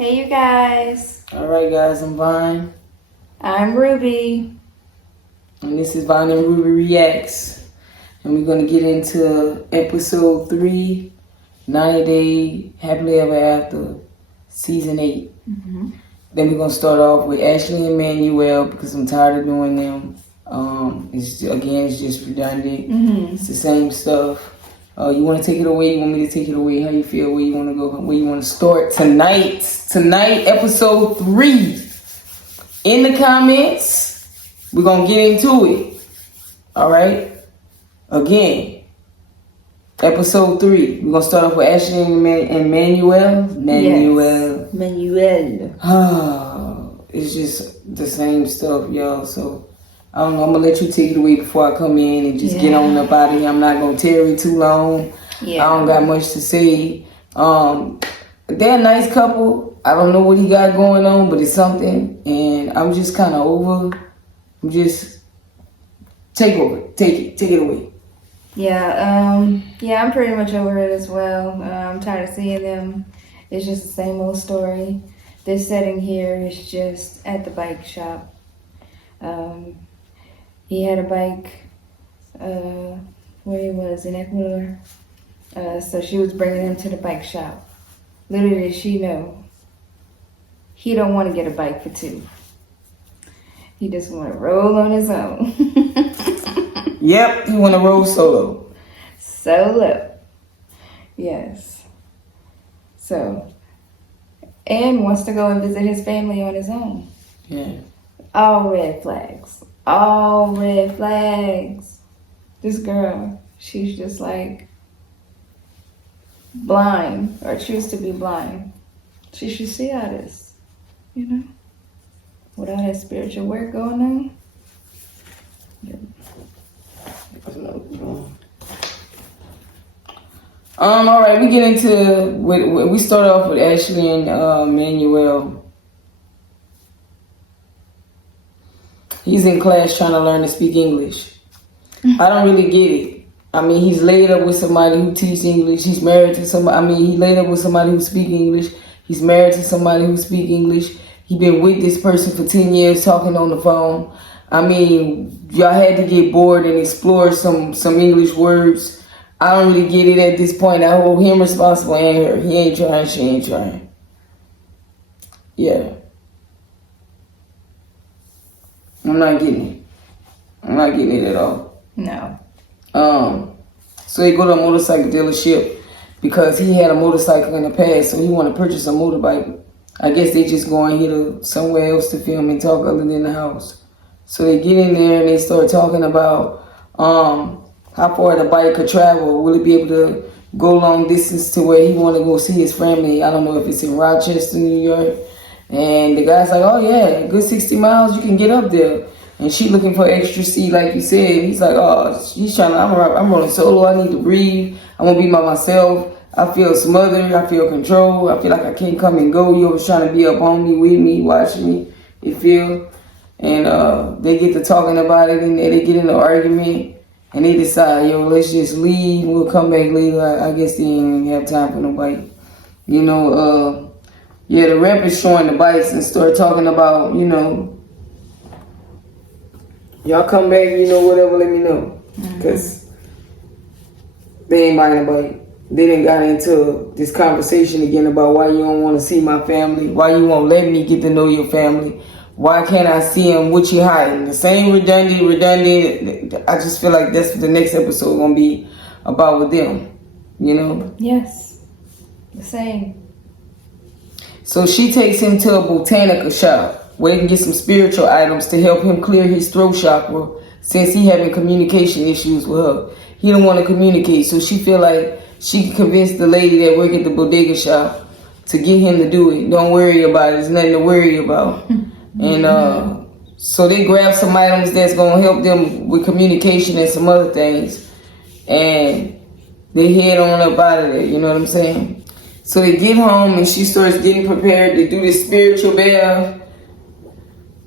Hey, you guys. All right, guys, I'm Vine. I'm Ruby. And this is Vine and Ruby Reacts. And we're going to get into episode 3, 90 Day Happily Ever After, season 8. Mm-hmm. Then we're going to start off with Ashley and Manuel because I'm tired of doing them. It's just redundant. Mm-hmm. It's the same stuff. You want to take it away? You want me to take it away? How you feel? Where you want to go? Where you want to start tonight? Tonight, episode 3. In the comments, we're going to get into it. All right? Again, episode 3. We're going to start off with Ashley and Manuel. Yes. Manuel. It's just the same stuff, y'all. So, I don't know. I'm going to let you take it away before I come in and just get on up out of here. I'm not going to tarry too long. Yeah. I don't got much to say. They're a nice couple. I don't know what he got going on, but it's something. And I'm just kind of over. I'm just... Take it away. Yeah, I'm pretty much over it as well. I'm tired of seeing them. It's just the same old story. This setting here is just at the bike shop. He had a bike where he was in Ecuador. So she was bringing him to the bike shop. Little did she know, he don't want to get a bike for 2. He just want to roll on his own. Yep, he want to roll solo. Solo. Yes. So, and wants to go and visit his family on his own. Yeah. All red flags. All red flags. This girl, she's just like blind, or choose to be blind. She should see all this, you know, with all that spiritual work going on. Yeah. All right, we get into we start off with Ashley and Manuel. He's in class trying to learn to speak English. I don't really get it. I mean, he's laid up with somebody who teaches English. He's married to somebody. I mean, he laid up with somebody who speaks English. He's married to somebody who speaks English. He been with this person for 10 years talking on the phone. I mean, y'all had to get bored and explore some English words. I don't really get it at this point. I hold him responsible and her. He ain't trying, she ain't trying. Yeah. I'm not getting it. I'm not getting it at all. No. So he go to a motorcycle dealership because he had a motorcycle in the past, so he want to purchase a motorbike. I guess they just going here to somewhere else to film and talk other than the house. So they get in there and they start talking about how far the bike could travel. Will it be able to go long distance to where he want to go see his family? I don't know if it's in Rochester, New York. And the guy's like, oh yeah, a good 60 miles, you can get up there. And she looking for extra seat, like you said. He's like, oh, she's trying to, I'm rolling solo. I need to breathe. I want to be by myself. I feel smothered. I feel control. I feel like I can't come and go. You always trying to be up on me, with me, watching me. You feel? And they get to talking about it, and they get in an argument. And they decide, yo, let's just leave. We'll come back later. I guess they ain't even have time for nobody. You know, yeah, the rep is showing the bikes and start talking about, you know, y'all come back, you know, whatever, let me know. Because they ain't buying a bike. They done got into this conversation again about why you don't want to see my family, why you won't let me get to know your family, why can't I see them, what you hiding? The same redundant. I just feel like that's what the next episode going to be about with them, you know? Yes, the same. So she takes him to a botanica shop where he can get some spiritual items to help him clear his throat chakra since he having communication issues with her. He don't want to communicate, so she feel like she can convince the lady that work at the bodega shop to get him to do it. Don't worry about it. There's nothing to worry about. And so they grab some items that's going to help them with communication and some other things. And they head on up out of there, you know what I'm saying? So they get home and she starts getting prepared to do this spiritual bath.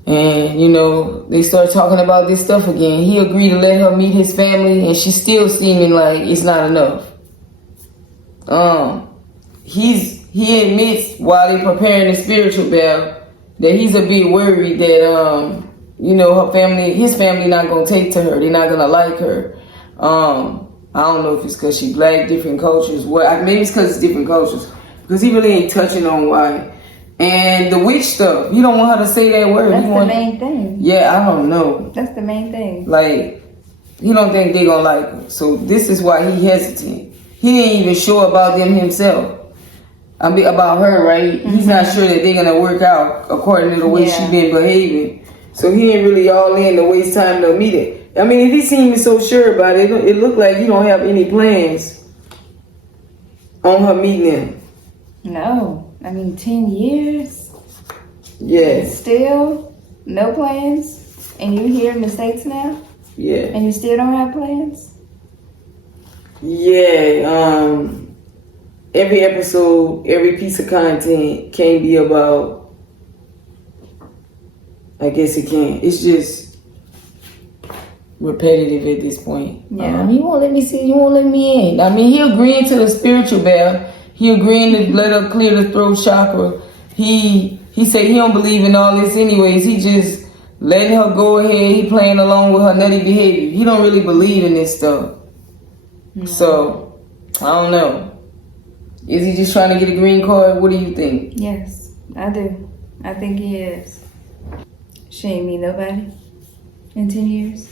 And, you know, they start talking about this stuff again. He agreed to let her meet his family, and she's still seeming like it's not enough. He's he admits while they preparing the spiritual bell that he's a bit worried that his family not gonna take to her. They're not gonna like her. I don't know if it's because she black, different cultures. Maybe it's because it's different cultures. Because he really ain't touching on why. And the witch stuff, he don't want her to say that word. That's the main thing. Yeah, I don't know. That's the main thing. Like, he don't think they gonna like her. So this is why he hesitant. He ain't even sure about them himself. I mean, about her, right? Mm-hmm. He's not sure that they're gonna work out according to the way she been behaving. So he ain't really all in to waste time to meet it. I mean, if he seemed so sure about it, it looked like he don't have any plans on her meeting him. No. I mean, 10 years? Yeah. Still no plans? And you hear mistakes now? Yeah. And you still don't have plans? Yeah. Every episode, every piece of content can't be about, I guess it can. It's just repetitive at this point. Yeah. He won't let me see, he won't let me in. I mean, he agreeing to the spiritual bell. He agreeing to let her clear the throat chakra. He said he don't believe in all this anyways. He just letting her go ahead. He playing along with her nutty behavior. He don't really believe in this stuff. Mm-hmm. So, I don't know. Is he just trying to get a green card? What do you think? Yes, I do. I think he is. She ain't meet nobody in 10 years.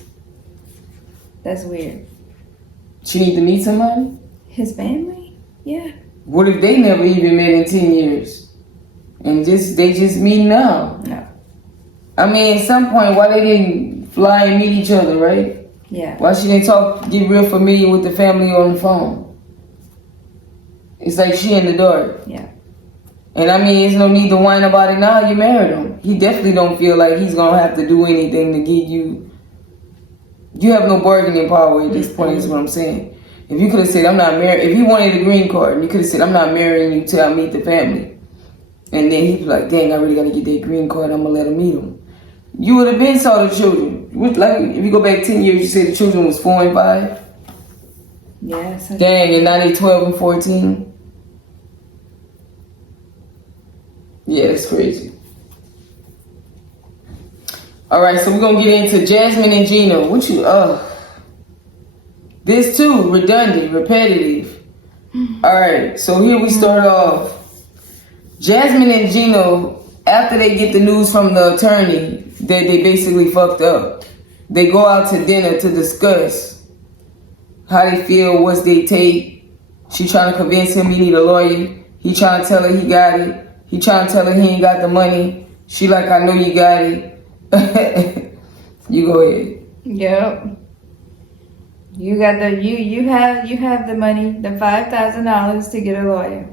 That's weird. She need to meet somebody? His family? Yeah. What if they never even met in 10 years? And they just meet now? No. I mean, at some point, why they didn't fly and meet each other, right? Yeah. Why she didn't get real familiar with the family on the phone? It's like she in the dark. Yeah. And I mean, there's no need to whine about it now. You married him. He definitely don't feel like he's going to have to do anything to get you. You have no bargaining power at this point, is what I'm saying. If you could have said, I'm not married, if he wanted a green card, you could have said, I'm not marrying you till I meet the family. And then he'd be like, dang, I really got to get that green card. I'm going to let him meet him. You would have been saw the children. Like, if you go back 10 years, you said the children was 4 and 5? Yes. Dang, and now they 12 and 14? Yeah, that's crazy. All right, so we're going to get into Jasmine and Gino. This too, redundant, repetitive. All right, so here we start off. Jasmine and Gino, after they get the news from the attorney that they basically fucked up, they go out to dinner to discuss how they feel, what's they take. She trying to convince him he need a lawyer. He trying to tell her he got it. He trying to tell her he ain't got the money. She like, I know you got it. You go ahead. Yep. You got you have the money, the $5,000 to get a lawyer.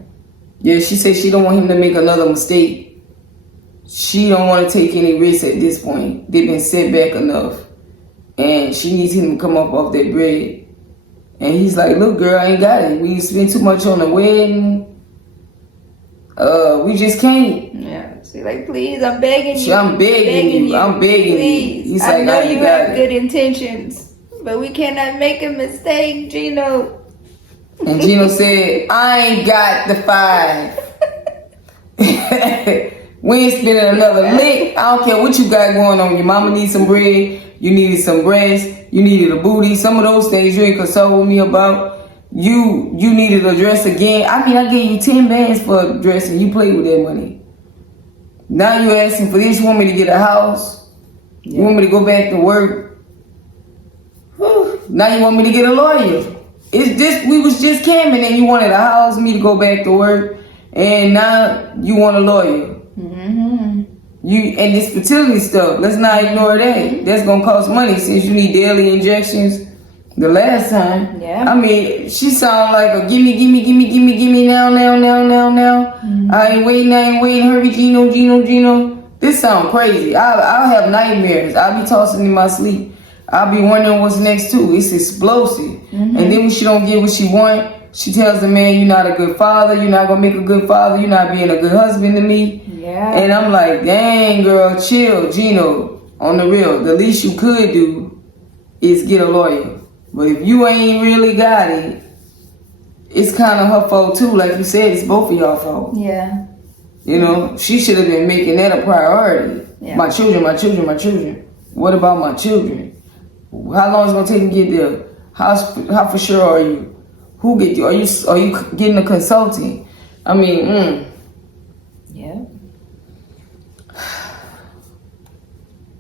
Yeah, she said she don't want him to make another mistake. She don't want to take any risks at this point. They've been set back enough. And she needs him to come up off that bread. And he's like, look, girl, I ain't got it. We spend too much on the wedding. We just can't. Yeah. She's like, please, I'm begging you. I'm begging you. I'm begging please. you. He's I like, know you have good intentions, but we cannot make a mistake, Gino. And Gino said, I ain't got the 5. We ain't spending another lick. I don't care what you got going on. Your mama needs some bread. You needed some breast. You needed a booty. Some of those things you ain't consult with me about. You needed a dress again. I mean, I gave you 10 bands for a dress and you played with that money. Now you asking for this. You want me to get a house? You want me to go back to work? Now you want me to get a lawyer. We was just camping and you wanted a house, me to go back to work, and now you want a lawyer. Mm-hmm. And this fertility stuff, let's not ignore that. That's gonna cost money since you need daily injections. The last time, I mean, she sound like a gimme now. Mm-hmm. I ain't waiting, hurry, Gino. This sound crazy. I'll have nightmares. I'll be tossing in my sleep. I'll be wondering what's next too. It's explosive. Mm-hmm. And then when she don't get what she want, she tells the man, you're not a good father. You're not gonna make a good father. You're not being a good husband to me. Yeah. And I'm like, dang, girl, chill, Gino. On the real, the least you could do is get a lawyer. But if you ain't really got it, it's kind of her fault too. Like you said, it's both of y'all fault. Yeah. You know, she should have been making that a priority. Yeah. My children, my children, my children. What about my children? How long is it gonna take to get there? How for sure are you? Who get you? Are you getting a consulting? I mean, Yeah.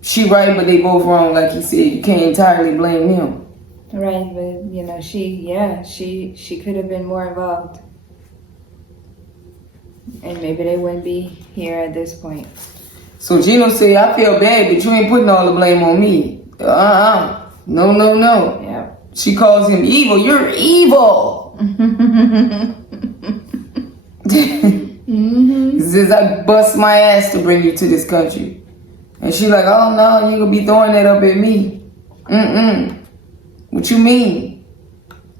she right, but they both wrong. Like he said, you can't entirely blame him. Right, but you know, she could have been more involved. And maybe they wouldn't be here at this point. So Gino said, I feel bad, but you ain't putting all the blame on me. No, no, no. Yeah. She calls him evil. You're evil. Mm-hmm. Says, I bust my ass to bring you to this country. And she like, oh no, you ain't gonna be throwing that up at me. What you mean?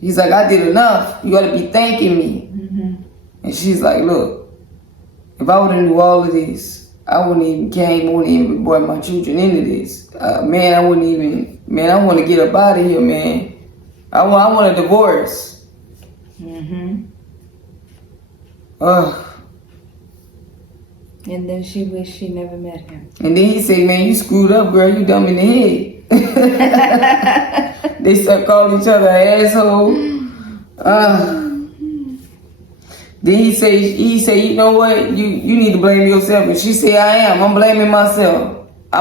He's like, I did enough. You gotta be thanking me. Mm-hmm. And she's like, look, if I would've knew all of this, I wouldn't even wouldn't even brought my children into this. I want to get up out of here, man. I want a divorce. Mm-hmm. Ugh. And then she wished she never met him. And then he said, man, you screwed up, girl. You dumb in the head. They start calling each other asshole. Then he said, you know what? You need to blame yourself. And she said, I am. I'm blaming myself. I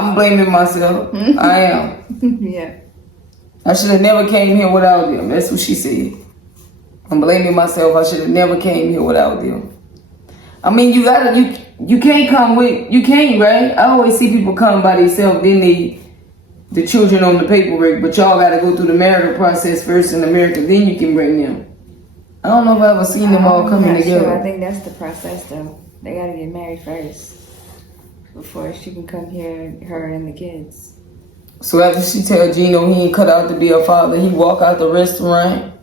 am. Yeah. I should have never came here without them. That's what she said. I'm blaming myself. I should have never came here without them. I mean, you can't come with, you can't, right? I always see people come by themselves, then the children on the paperwork, but y'all got to go through the marital process first in America, then you can bring them. I don't know if I've ever seen them all coming together. Sure. I think that's the process, though. They got to get married first before she can come here, her and the kids. So after she tell Gino he ain't cut out to be a father, he walk out the restaurant.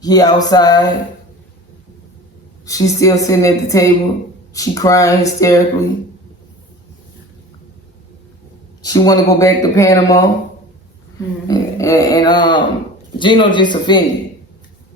He outside. She still sitting at the table. She crying hysterically. She want to go back to Panama. Mm-hmm. And Gino just offended.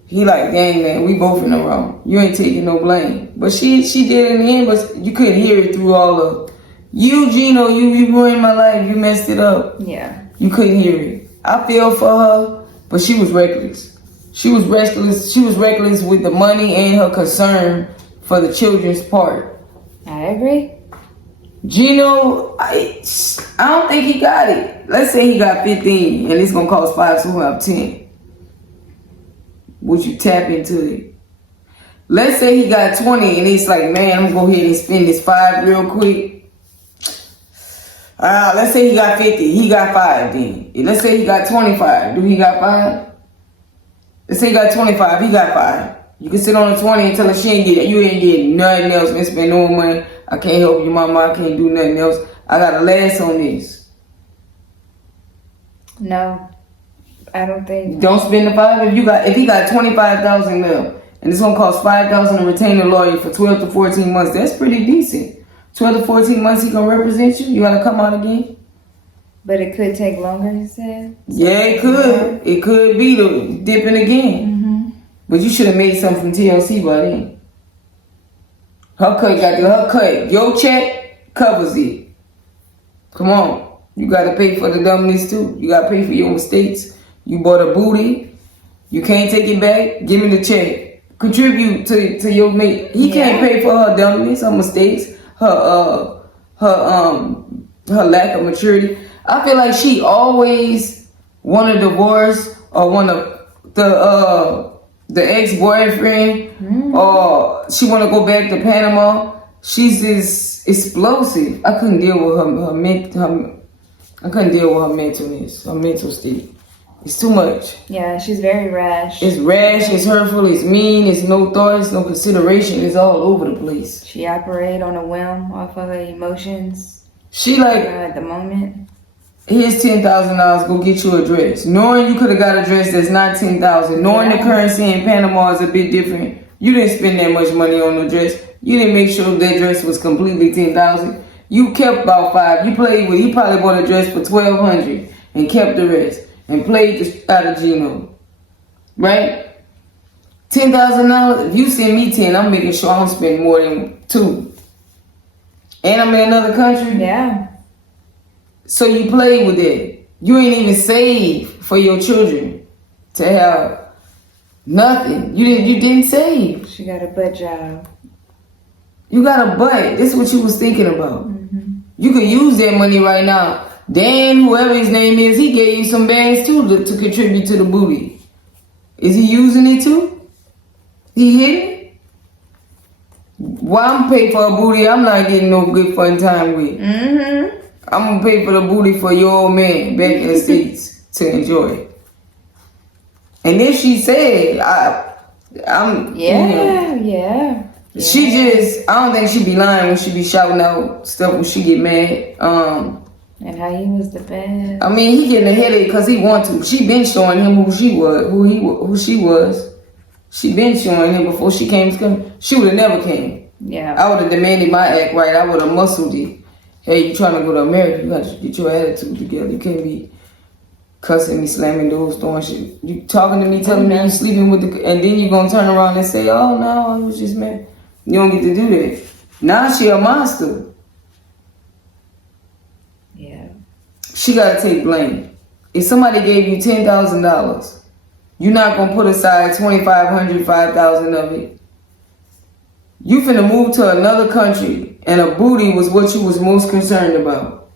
He like, dang man, we both in the wrong. You ain't taking no blame. But she did in the end, but you couldn't hear it through all of you, Gino, you ruined my life. You messed it up. Yeah. You couldn't hear it. I feel for her, but she was reckless. She was reckless. She was reckless with the money and her concern for the children's part. I agree. Gino, I don't think he got it. Let's say he got 15 and it's gonna cost 5, so he'll have 10. Would you tap into it? Let's say he got 20 and it's like, man, I'm gonna go ahead and spend this 5 real quick. Let's say he got 50, he got 5 then. Let's say he got 25, do he got 5? Let's say he got 25, he got 5. You can sit on the 20 and tell her she ain't get it. You ain't getting nothing else, man. Spend no money. I can't help you, mama. I can't do nothing else. I gotta last on this. No, I don't think. Don't spend the 5. If he got 25,000 left, and it's gonna cost 5,000 to retain a lawyer for 12 to 14 months, that's pretty decent. 12 to 14 months he gonna represent you. You gotta come out again. But it could take longer, he said. Yeah, it could. It could be the dipping again. Mm-hmm. But you should have made something from TLC by then. Her cut. Your check covers it. Come on. You gotta pay for the dumbness too. You gotta pay for your mistakes. You bought a booty. You can't take it back. Give me the check. Contribute to your mate. He can't pay for her dumbness, her mistakes, her lack of maturity. I feel like she always want a divorce or want the ex-boyfriend, or she want to go back to Panama. She's this explosive. I couldn't deal with her mentalness, her mental state. It's too much. Yeah, she's very rash. It's rash, it's hurtful, it's mean, it's no thought, it's no consideration, it's all over the place. She operate on a whim off of her emotions. She like, at the moment. here's $10,000, go get you a dress. Knowing you could have got a dress that's not $10,000. Knowing the currency in Panama is a bit different. You didn't spend that much money on the dress. You didn't make sure that dress was completely $10,000. You kept about 5. He probably bought a dress for $1,200 and kept the rest and played the out of Gino. right? $10,000. If you send me 10, I'm making sure I don't spend more than 2. And I'm in another country. Yeah. So you play with it. You ain't even save for your children to have nothing. You didn't save. She got a butt job. You got a butt. This is what you was thinking about. Mm-hmm. You could use that money right now. Dan, whoever his name is, he gave you some bands too to contribute to the booty. Is he using it too? He hit it? Well, I'm paying for a booty I'm not getting no good fun time with. Mm-hmm. I'm gonna pay for the booty for your old man back in the States to enjoy it. And then she said, I'm Yeah. She just, I don't think she be lying when she be shouting out stuff when she get mad. And how he was the best. I mean, he getting a headache because he want to. She been showing him who she was. She been showing him before she came to come. She would have never came. Yeah. I would have demanded my act right. I would have muscled it. Hey, you trying to go to America? You got to get your attitude together. You can't be cussing me, slamming doors, throwing shit. You talking to me, telling me you sleeping with the, and then you gonna turn around and say, "Oh no, I was just mad." You don't get to do that. Now she a monster. Yeah. She gotta take blame. If somebody gave you $10,000, you're not gonna put aside $2,500, $5,000 of it. You finna move to another country, and a booty was what you was most concerned about.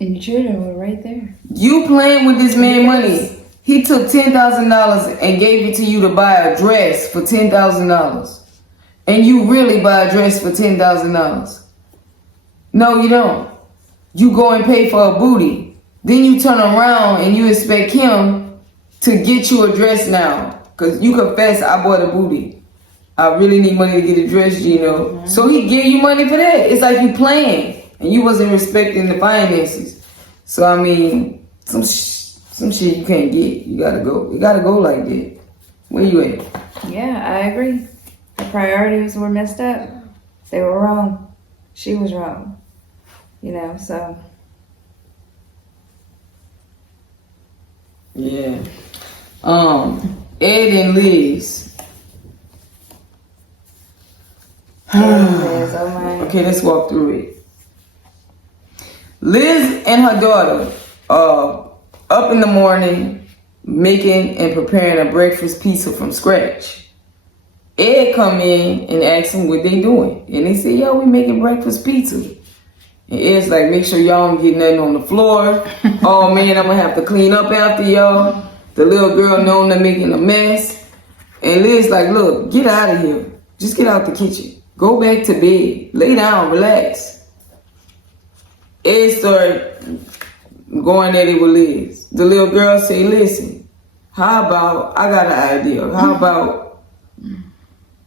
And your children were right there. You playing with this man money. He took $10,000 and gave it to you to buy a dress for $10,000. And you really buy a dress for $10,000. No, you don't. You go and pay for a booty. Then you turn around and you expect him to get you a dress now. Because you confess, I bought a booty. I really need money to get a dress, Gino. Mm-hmm. So he give you money for that. It's like you playing. And you wasn't respecting the finances. So, I mean, some shit you can't get. You gotta go. You gotta go like that. Where you at? Yeah, I agree. The priorities were messed up. They were wrong. She was wrong. You know, so. Yeah. Ed and Liz. Liz, oh my. Okay, let's walk through it. Liz and her daughter up in the morning making and preparing a breakfast pizza from scratch. Ed come in and ask them what they doing. And they say, yo, we making breakfast pizza. And Ed's like, make sure y'all don't get nothing on the floor. Oh man, I'm gonna have to clean up after y'all. The little girl known to making a mess. And Liz like, look, get out of here. Just get out the kitchen. Go back to bed. Lay down, relax. Ed started going at it with Liz. The little girl say, listen, how about, I got an idea. How about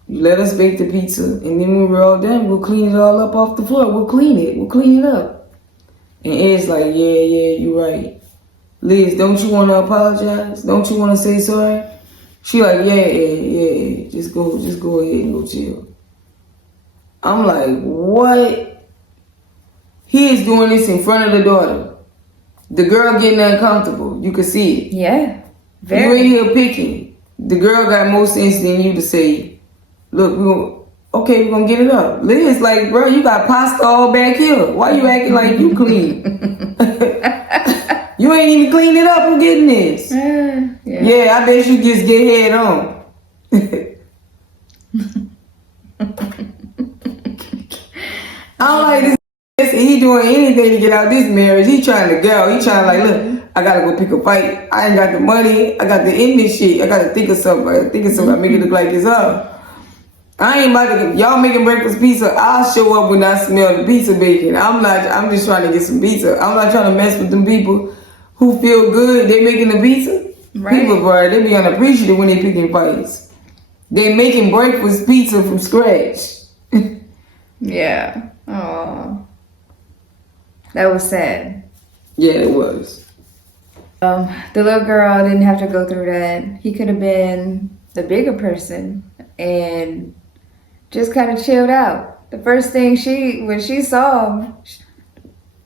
you let us bake the pizza, and then when we're all done, we'll clean it all up off the floor. We'll clean it up. And Ed's like, yeah, you're right. Liz, don't you want to apologize? Don't you want to say sorry? She like, yeah. Just go ahead and go chill. I'm like, what? He is doing this in front of the daughter. The girl getting uncomfortable. You can see it. Yeah. You ain't here picking. The girl got more sense than you to say, look, we're gonna get it up. Liz like, bro, you got pasta all back here. Why you acting like you clean? You ain't even cleaned it up. Who getting this? Yeah, I bet you just get head on. I don't like this. He doing anything to get out this marriage. He trying to go. He trying to like, look, I gotta go pick a fight. I ain't got the money. I got to end this shit. I gotta think of something. I make it look like it's up. I ain't about to, y'all making breakfast pizza. I'll show up when I smell the pizza baking. I'm just trying to get some pizza. I'm not trying to mess with them people who feel good. They making the pizza. Right. People, bro, they be unappreciative when they picking fights. They making breakfast pizza from scratch. Yeah. Oh. That was sad. Yeah, it was. The little girl didn't have to go through that. He could have been the bigger person and just kind of chilled out. The first thing when she saw him,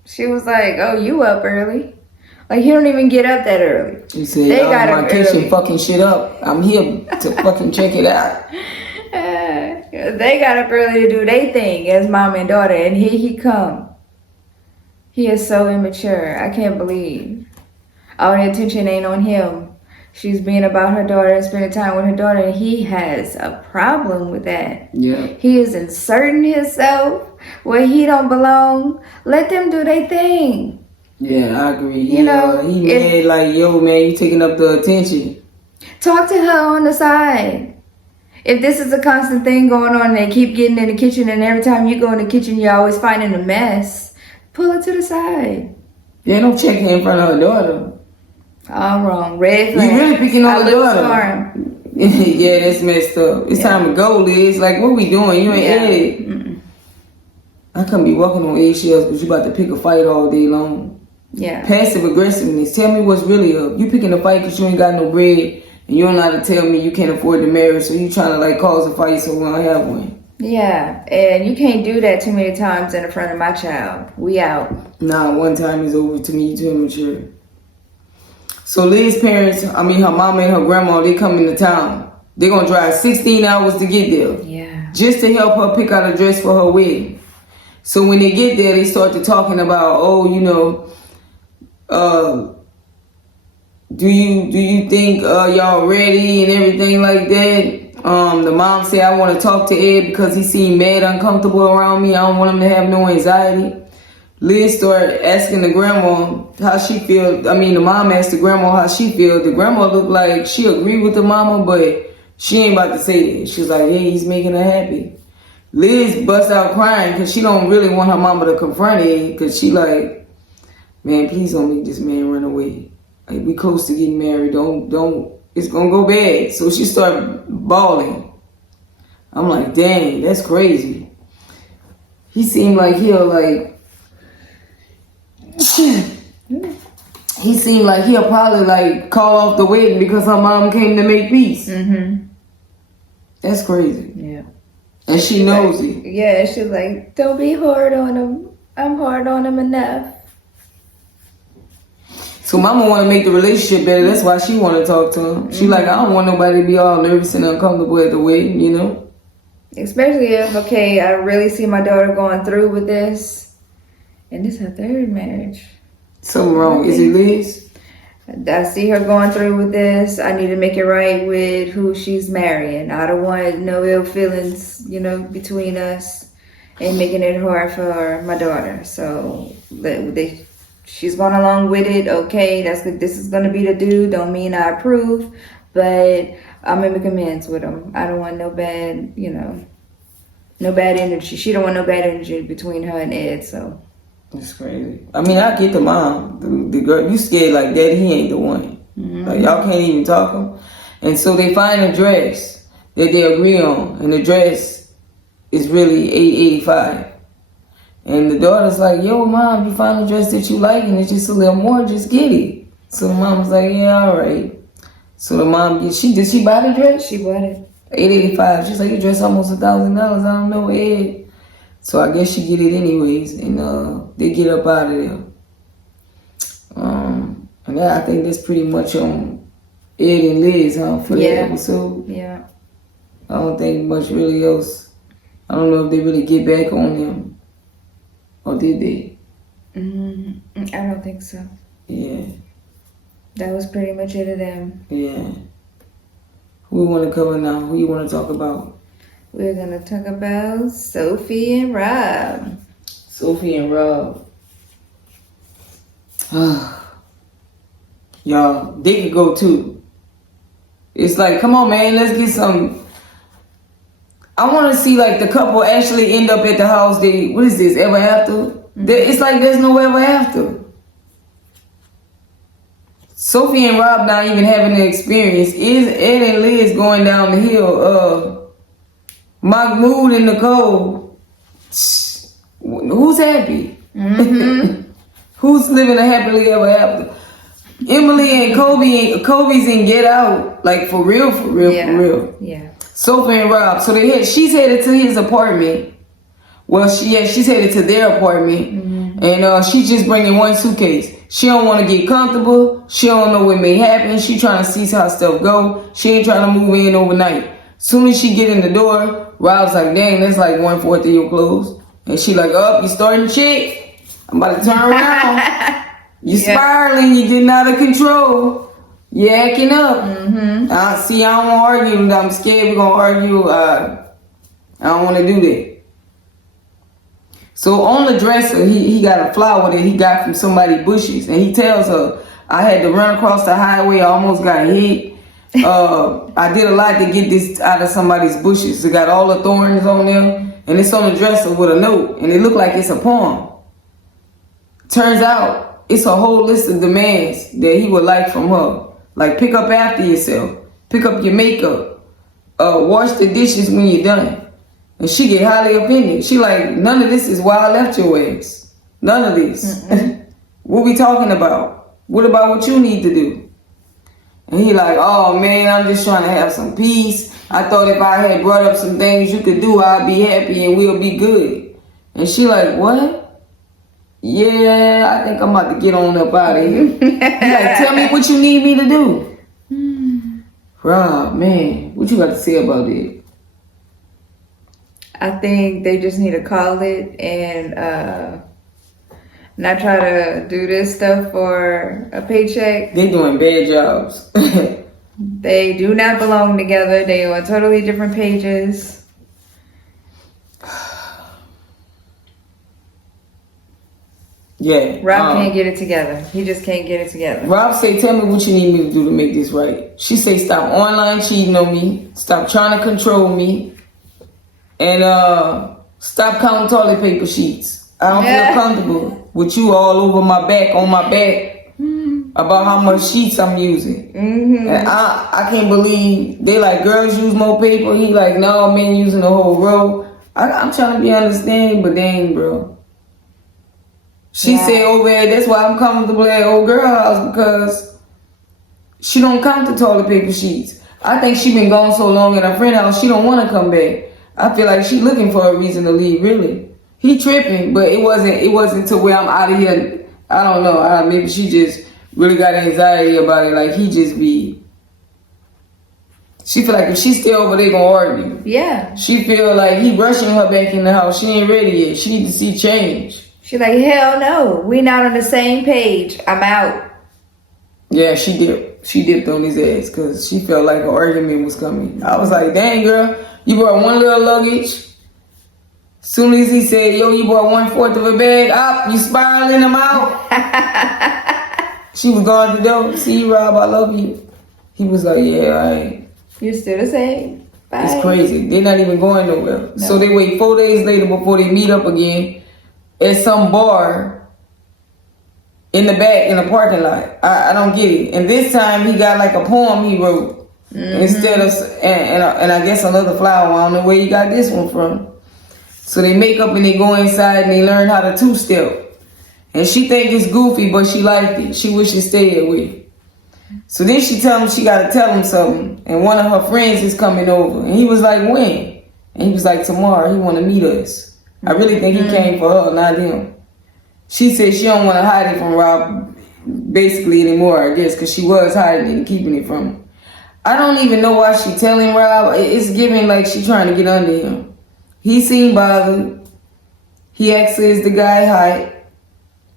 she was like, oh, you up early? Like, he don't even get up that early. He said, They got my up kitchen early. fucking shit up. I'm here to fucking check it out. They got up early to do their thing as mom and daughter, and here he come. He is so immature. I can't believe. All the attention ain't on him. She's being about her daughter and spending time with her daughter, and he has a problem with that. Yeah. He is inserting himself where he don't belong. Let them do their thing. Yeah, I agree. You know, he mad like, yo, man, you taking up the attention. Talk to her on the side. If this is a constant thing going on and they keep getting in the kitchen and every time you go in the kitchen you're always finding a mess, pull her to the side. Yeah, don't check her in front of her daughter. All wrong. Red flag. You really picking on the daughter. Storm. Yeah, that's messed up. It's time to go, Liz. Like, what we doing? You ain't Mm-mm. I couldn't be walking on eggshells because you about to pick a fight all day long. Yeah. Passive aggressiveness. Tell me what's really up. You picking a fight because you ain't got no bread and you don't know how to tell me you can't afford the marriage, so you trying to like cause a fight so we don't have one. Yeah, and you can't do that too many times in front of my child. We out. Nah, one time is over to me. You too immature. So Liz's parents, her mama and her grandma, they come into town. They're going to drive 16 hours to get there. Yeah. Just to help her pick out a dress for her wedding. So when they get there, they start to talking about, do you think y'all ready and everything like that? The mom said, I want to talk to Ed because he seemed mad, uncomfortable around me. I don't want him to have no anxiety. Liz started asking the grandma how she feel. The mom asked the grandma how she feel. The grandma looked like she agreed with the mama, but she ain't about to say it. She was like, hey, he's making her happy. Liz bust out crying because she don't really want her mama to confront it because she like, man, please don't make this man run away. Like, we close to getting married. Don't. It's gonna go bad. So she started bawling. I'm like, dang, that's crazy. He seemed like he'll probably like call off the wedding because her mom came to make peace. Mm-hmm. That's crazy. Yeah. And she knows it. Yeah, she's like, don't be hard on him. I'm hard on him enough. So mama want to make the relationship better. That's why she want to talk to him. She like, I don't want nobody to be all nervous and uncomfortable at the wedding, you know? Especially if, okay, I really see my daughter going through with this. And this is her third marriage. Something wrong. Is it Liz? I see her going through with this. I need to make it right with who she's marrying. I don't want no ill feelings, between us and making it hard for my daughter. So she's going along with it. Okay, that's good. This is going to be the dude. Don't mean I approve, but I'm going to make amends with him. I don't want no bad, no bad energy. She don't want no bad energy between her and Ed, so. That's crazy. I get the mom. The girl, you scared like that, he ain't the one. Mm-hmm. Like, y'all can't even talk him. And so they find a dress that they agree on. And the dress is really $885. And the daughter's like, yo, mom, you find a dress that you like and it's just a little more, just get it. So the mom's like, yeah, all right. So the mom, did she buy the dress? She bought it. $885. She's like, your dress almost $1,000. I don't know, Ed. So I guess she get it anyways, and they get up out of there. And I think that's pretty much on Ed and Liz, for that episode. Yeah. I don't think much really else. I don't know if they really get back on him, or did they? I don't think so. Yeah. That was pretty much it of them. Yeah. Who we want to cover now? Who you want to talk about? We're going to talk about Sophie and Rob. Sophie and Rob. Y'all, they could go too. It's like, come on, man, let's get some. I want to see like the couple actually end up at the house. What is this, ever after? Mm-hmm. It's like there's no ever after. Sophie and Rob not even having the experience. Is Ed and Liz going down the hill? Mahmoud and Nicole, who's happy? Mm-hmm. Who's living a happily ever after? Emily and Kobe's in Get Out, like for real. Yeah. Sophie and Rob. So she's headed to his apartment. Well, she's headed to their apartment, and she's just bringing one suitcase. She don't want to get comfortable. She don't know what may happen. She trying to see how stuff go. She ain't trying to move in overnight. Soon as she get in the door, Rob's like, dang, that's like 1/4 of your clothes. And she like, oh, you starting shit. I'm about to turn around. You spiraling. You getting out of control. You acting up. See, I don't want to argue. I'm scared we're going to argue. I don't want to do that. So on the dresser, he got a flower that he got from somebody's bushes. And he tells her, I had to run across the highway. I almost got hit. I did a lot to get this out of somebody's bushes. It got all the thorns on there. And it's on the dresser with a note. And it looked like it's a poem. Turns out, it's a whole list of demands that he would like from her. Like, pick up after yourself. Pick up your makeup. Wash the dishes when you're done. And she get highly offended. She like, none of this is why I left your ass. None of this. What we talking about? What about what you need to do? And he like, oh man, I'm just trying to have some peace. I thought if I had brought up some things you could do, I'd be happy and we'll be good. And she like, what? Yeah, I think I'm about to get on up out of here. He like, tell me what you need me to do. Rob, man, what you got to say about it? I think they just need to call it and not try to do this stuff for a paycheck. They doing bad jobs. They do not belong together. They are on totally different pages. Yeah. Rob can't get it together. He just can't get it together. Rob say, tell me what you need me to do to make this right. She say, stop online cheating on me. Stop trying to control me. And stop counting toilet paper sheets. I don't feel comfortable with you all over my back, on my back, about how much sheets I'm using. And I can't believe they like, girls use more paper. He like, no, men using the whole row. I'm trying to be understanding, but dang, bro. She said over there, that's why I'm comfortable at old girl house, because she don't count the toilet paper sheets. I think she been gone so long at her friend house, she don't want to come back. I feel like she looking for a reason to leave, really. He tripping, but it wasn't to where I'm out of here. I don't know. Maybe she just really got anxiety about it. Like, he just be... She feel like if she stay over, they gonna argue. Yeah. She feel like he rushing her back in the house. She ain't ready yet. She need to see change. She like, hell no. We not on the same page. I'm out. Yeah, she dipped. She dipped on his ass because she felt like an argument was coming. I was like, dang, girl. You brought one little luggage. Soon as he said, yo, you brought 1/4 of a bag up, you spiraling them out. She was going to the door. See, Rob, I love you. He was like, yeah, all right. You're still the same. Bye. It's crazy. They're not even going nowhere. No. So they wait 4 days later before they meet up again at some bar in the back in the parking lot. I don't get it. And this time he got like a poem he wrote. Instead of and I guess another flower. I don't know where you got this one from. So they make up and they go inside and they learn how to two-step. And she think it's goofy, but she liked it. She wish she stayed with it. So then she tell him she got to tell him something. And one of her friends is coming over. And he was like, when? And he was like, tomorrow. He want to meet us. I really think he came for her, not him. She said she don't want to hide it from Rob basically anymore, I guess, because she was hiding it and keeping it from him. I don't even know why she telling Rob. It's giving like she trying to get under him. He seemed bothered. He asked her, is the guy hot?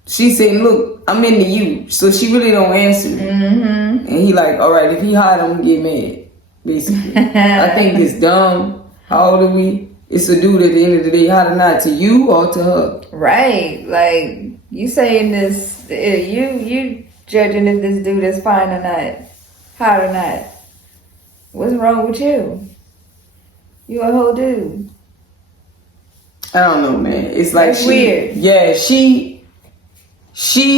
She said, look, I'm into you. So she really don't answer. And he like, all right, if he hot, I'm going to get mad. Basically. I think it's dumb. How old are we? It's a dude at the end of the day, hot or not, to you or to her. Right. Like, you saying this, you judging if this dude is fine or not, hot or not. What's wrong with you? You a whole dude. I don't know, man. It's like that's weird. Yeah, she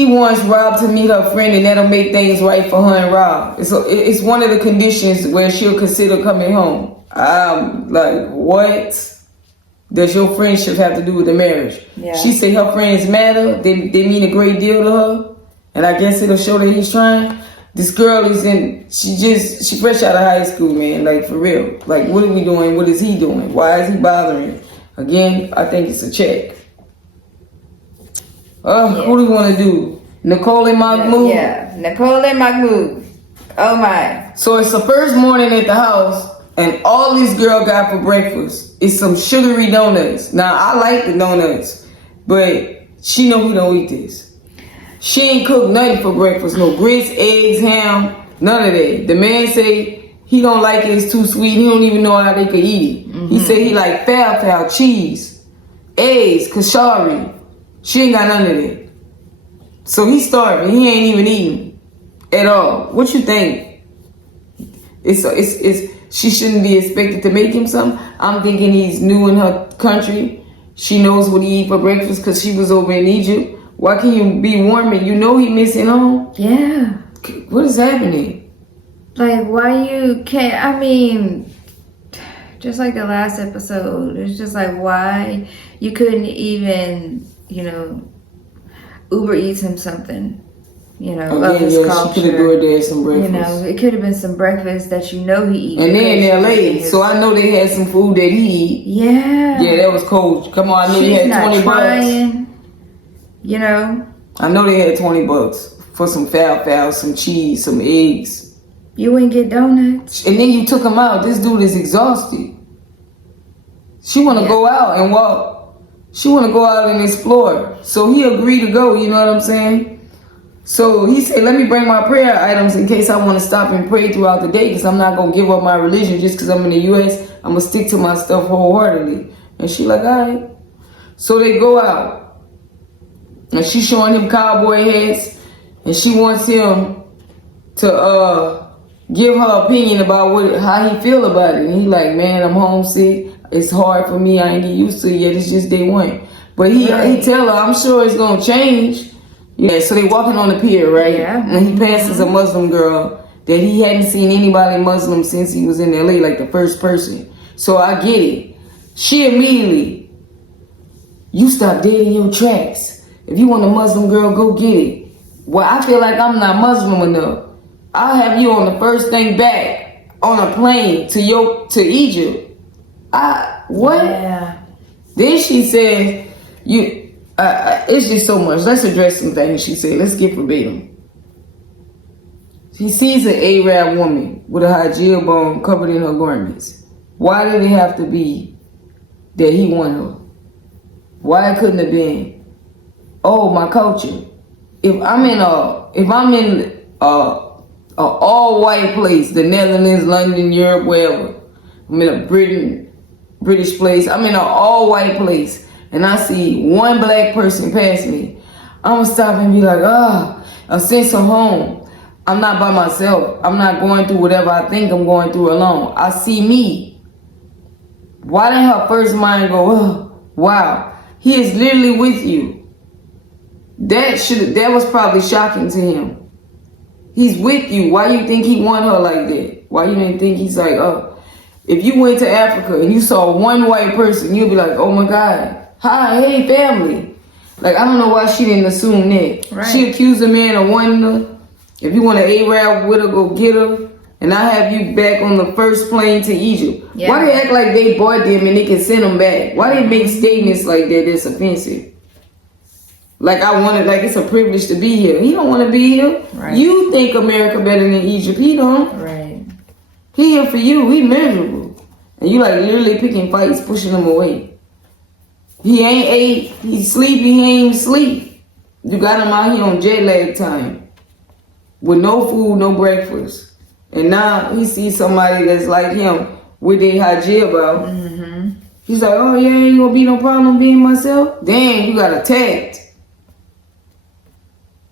wants Rob to meet her friend, and that'll make things right for her and Rob. It's one of the conditions where she'll consider coming home. I'm like, what does your friendship have to do with the marriage? Yeah. She say her friends matter. They mean a great deal to her, and I guess it'll show that he's trying. This girl is she fresh out of high school, man. Like, for real. Like, what are we doing? What is he doing? Why is he bothering? Again, I think it's a check. What do we want to do? Nicole and Mahmoud? Yeah, Nicole and Mahmoud. Oh my. So it's the first morning at the house, and all this girl got for breakfast is some sugary donuts. Now, I like the donuts, but she know we don't eat this. She ain't cooked nothing for breakfast. No grits, eggs, ham, none of that. The man say he don't like it, it's too sweet. He don't even know how they could eat it. Mm-hmm. He said he like falafel, cheese, eggs, kashari. She ain't got none of that. So he's starving. He ain't even eating at all. What you think? It's she shouldn't be expected to make him something. I'm thinking he's new in her country. She knows what he eat for breakfast because she was over in Egypt. Why can't you be warming? You know he missing home. Yeah. What is happening? Like, why you can't, I mean, just like the last episode, it's just like, why you couldn't even, Uber Eats him something, of his culture. She could have DoorDash some breakfast. It could have been some breakfast that he eats. And they're in LA, so I know they had some food that he eat. Yeah. Yeah, that was cold. Come on, I know they had 20 bucks. I know they had $20 for some falafel, some cheese, some eggs. You wouldn't get donuts. And then you took him out. This dude is exhausted. She want to go out and walk. She want to go out and explore. So he agreed to go, you know what I'm saying? So he said, let me bring my prayer items in case I want to stop and pray throughout the day because I'm not going to give up my religion just because I'm in the U.S. I'm going to stick to my stuff wholeheartedly. And she like, all right. So they go out. And she's showing him cowboy hats. And she wants him to give her opinion about how he feel about it. And he like, man, I'm homesick. It's hard for me. I ain't get used to it yet. It's just day one. But he tell her, I'm sure it's going to change. Yeah, so they walking on the pier, right? Yeah. And he passes a Muslim girl that he hadn't seen anybody Muslim since he was in LA, like the first person. So I get it. She immediately, you stop dead in your tracks. If you want a Muslim girl, go get it. Well, I feel like I'm not Muslim enough. I'll have you on the first thing back on a plane to Egypt. What? Yeah. Then she said, it's just so much. Let's address some things. She said, let's get verbatim. He sees an Arab woman with a hijab on covered in her garments. Why did it have to be that he wanted her? Why it couldn't have been, oh, my culture. If I'm in a all-white place, the Netherlands, London, Europe, wherever. I'm in a British place. I'm in an all-white place, and I see one black person pass me. I'm going to stop and be like, a sense of home. I'm not by myself. I'm not going through whatever I think I'm going through alone. I see me. Why didn't her first mind go, oh, wow, he is literally with you? That was probably shocking to him. He's with you. Why you think he want her like that? Why you didn't think he's like, if you went to Africa and you saw one white person, you'd be like, oh my God, hi, hey, family. Like, I don't know why she didn't assume that. Right. She accused a man of wanting her. If you want an Arab with her, go get her. And I have you back on the first plane to Egypt. Yeah. Why they act like they bought them and they can send them back? Why they make statements like that that's offensive? Like like it's a privilege to be here. He don't want to be here. Right. You think America better than Egypt. He don't. Right. He here for you. He miserable. And you like literally picking fights, pushing him away. He ain't ate. He's sleepy. He ain't even sleep. You got him out here on jet lag time. With no food, no breakfast. And now he sees somebody that's like him with their hijab out. Mm-hmm. He's like, oh yeah, ain't gonna be no problem being myself. Damn, you got attacked.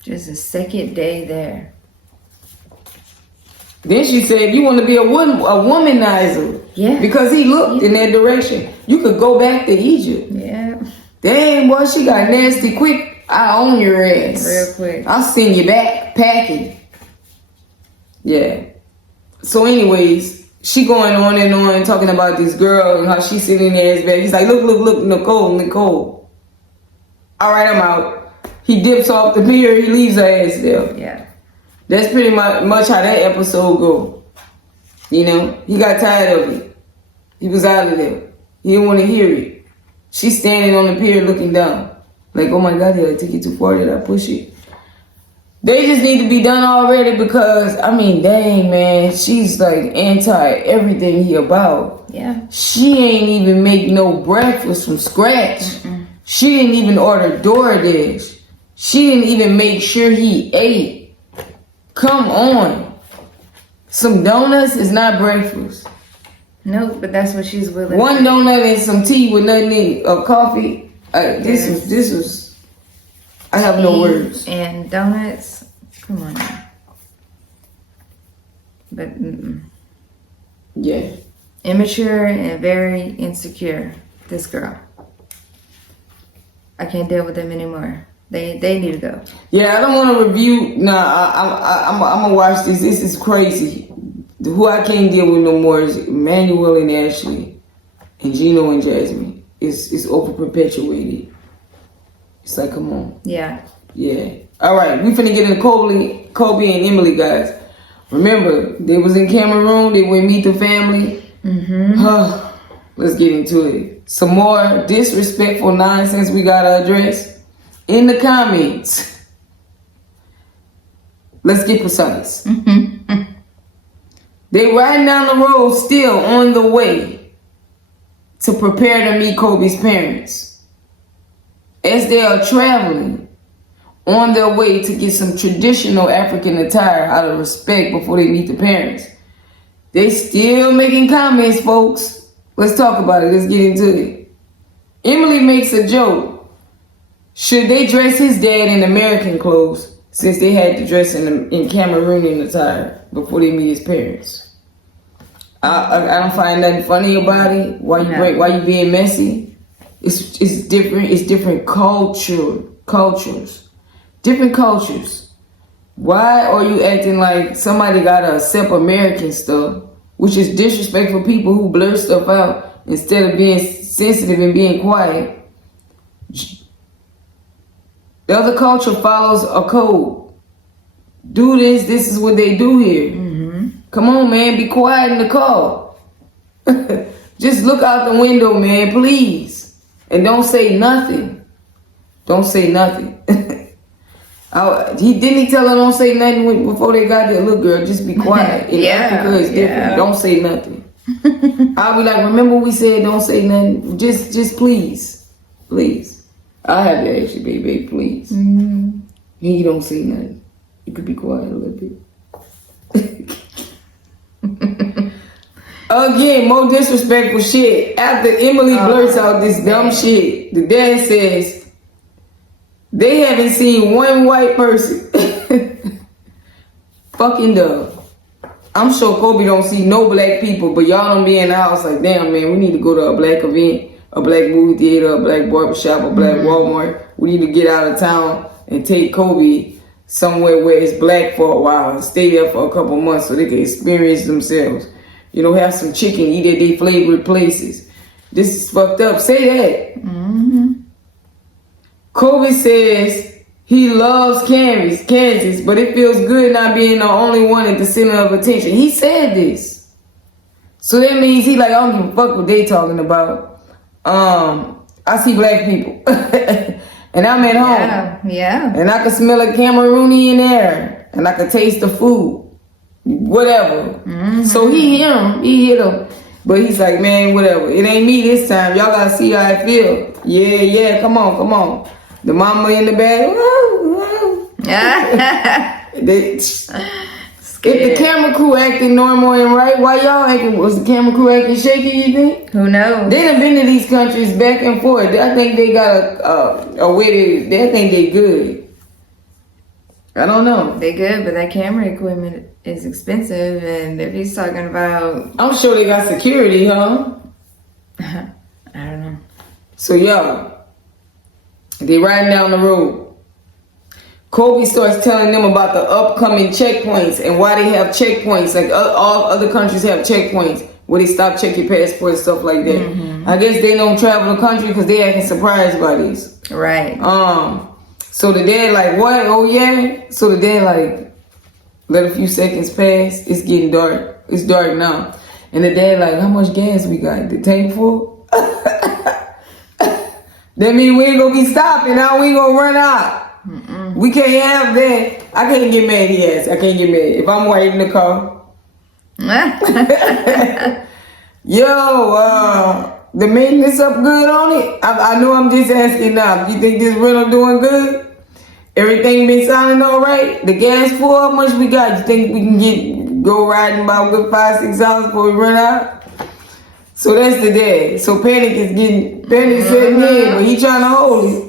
Just a second day there. Then she said, you want to be a womanizer. Yeah. Because he looked in that direction. You could go back to Egypt. Yeah. Dang, boy, she got nasty quick. I own your ass. Real quick. I'll send you back packing. Yeah. So anyways, she going on and on talking about this girl and how she's sitting in his bed. He's like, look, Nicole. All right, I'm out. He dips off the pier. He leaves her ass there. Yeah. That's pretty much how that episode go. You know, he got tired of it. He was out of there. He didn't want to hear it. She's standing on the pier looking down. Like, oh my God, did I take it too far? Did I push it? They just need to be done already because, I mean, dang, man. She's like anti everything he about. Yeah. She ain't even make no breakfast from scratch. She didn't even order DoorDash. She didn't even make sure he ate. Come on. Some donuts is not breakfast. No, but that's what she's willing. One donut and some tea with nothing in coffee. This was. I have no words. And donuts. Come on now. But yeah, immature and very insecure. This girl. I can't deal with them anymore. They need to go. Yeah, I don't want to review. Nah, I'm gonna watch this. This is crazy. Who I can't deal with no more is Emmanuel and Ashley, and Gino and Jasmine. It's over perpetuated. It's like, come on. Yeah. Yeah. All right, we finna get into Kobe and Emily, guys. Remember, they was in Cameroon. They went meet the family. Let's get into it. Some more disrespectful nonsense we gotta address in the comments. Let's get precise. They riding down the road still on the way to prepare to meet Kobe's parents. As they are traveling on their way to get some traditional African attire out of respect before they meet the parents. They still making comments, folks. Let's talk about it. Let's get into it. Emily makes a joke. Should they dress his dad in American clothes since they had to dress in Cameroonian attire before they meet his parents? I don't find nothing funny about it. Why you being messy? It's different. It's different cultures. Different cultures. Why are you acting like somebody gotta accept American stuff, which is disrespectful for people who blur stuff out instead of being sensitive and being quiet? The other culture follows a code. Do this. This is what they do here. Come on, man. Be quiet in the car. Just look out the window, man, please. And don't say nothing. Don't say nothing. He tell her don't say nothing before they got there. Look, girl, just be quiet. In Africa, it's different. Don't say nothing. I'll be like, remember we said don't say nothing. Just please, please. I have to ask you, baby, please. You don't say nothing. You could be quiet a little bit. Again, more disrespectful shit. After Emily blurts out this dumb shit, the dad says they haven't seen one white person. Fucking dumb. I'm sure Kobe don't see no black people, but y'all don't be in the house like, damn, man, we need to go to a black event, a black movie theater, a black barbershop, a black Walmart. We need to get out of town and take Kobe somewhere where it's black for a while and stay there for a couple months so they can experience themselves. You know, have some chicken, eat at their favorite places. This is fucked up. Say that. Kobe says he loves Kansas, but it feels good not being the only one at the center of attention. He said this. So that means he like, I don't give a fuck what they talking about. I see black people. And I'm at home. Yeah. And I can smell a Cameroonian air. And I can taste the food. Whatever. So he hit him. But he's like, man, whatever. It ain't me this time. Y'all gotta see how I feel. Yeah, come on. The mama in the bed. If the camera crew acting normal and right, why y'all acting? Was the camera crew acting shaky, you think? Who knows? They done been to these countries back and forth. I think they got a way they think they good. I don't know. They good, but that camera equipment is expensive, and if he's talking about... I'm sure they got security, huh? I don't know. So, y'all, they riding down the road. Kobe starts telling them about the upcoming checkpoints and why they have checkpoints. Like all other countries have checkpoints where they stop, check your passport and stuff like that. I guess they don't travel the country because they acting surprised by this. Right. So the dad like, what? Oh, yeah? So the dad like, let a few seconds pass. It's getting dark. It's dark now. And the dad like, how much gas we got? The tank full? That means we ain't gonna be stopping now. We ain't gonna run out. We can't have that. I can't get mad, he asked. I can't get mad. If I'm waiting in the car. Yo, the maintenance up good on it? I know I'm just asking now. You think this rental doing good? Everything been sounding all right? The gas full? How much we got? You think we can go riding about good 5-6 hours before we run out? So that's the dad. So panic is setting in, but he trying to hold it.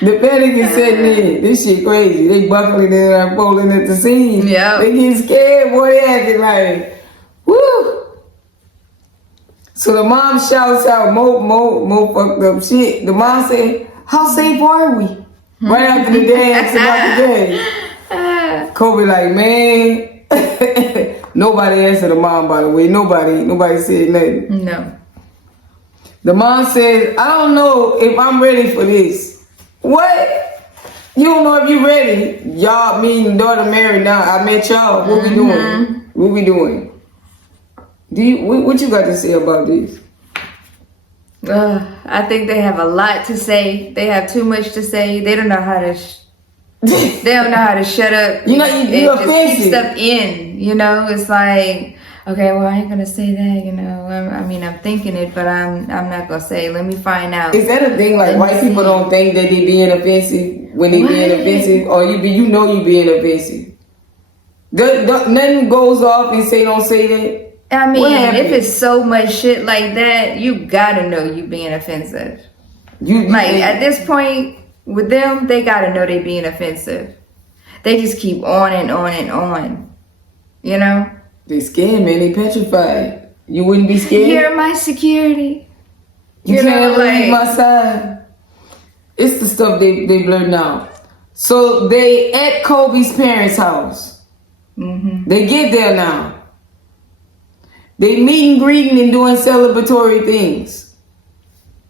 The panic is setting in. This shit crazy. They buckling in and pulling at the seams. Yeah. They get scared, boy. They acting like, woo. So the mom shouts out more fucked up shit. The mom said, how safe are we? Right after the dad asked about the game. Kobe like, man. Nobody answered the mom, by the way. Nobody said nothing. No. The mom said, I don't know if I'm ready for this. What? You don't know if you ready. Y'all, me and daughter married now. I met y'all. What we doing? What we doing? What you got to say about this? I think they have a lot to say. They have too much to say. They don't know how to. They don't know how to shut up. You know, you just keep stuff in. You know, it's like, okay, well, I ain't gonna say that. You know, I mean, I'm thinking it, but I'm not gonna say. Let me find out. Is that a thing? Like white people don't think that they being offensive when they being offensive, or you being offensive. Nothing goes off and don't say that. I mean, if it's so much shit like that, you gotta know you being offensive. At this point with them, they gotta know they being offensive. They just keep on and on and on. You know? They scared, man. They petrified. You wouldn't be scared? You're my security. You can't leave my side. It's the stuff they blurred out. So they at Kobe's parents' house. Mm-hmm. They get there now. They meeting, greeting, and doing celebratory things.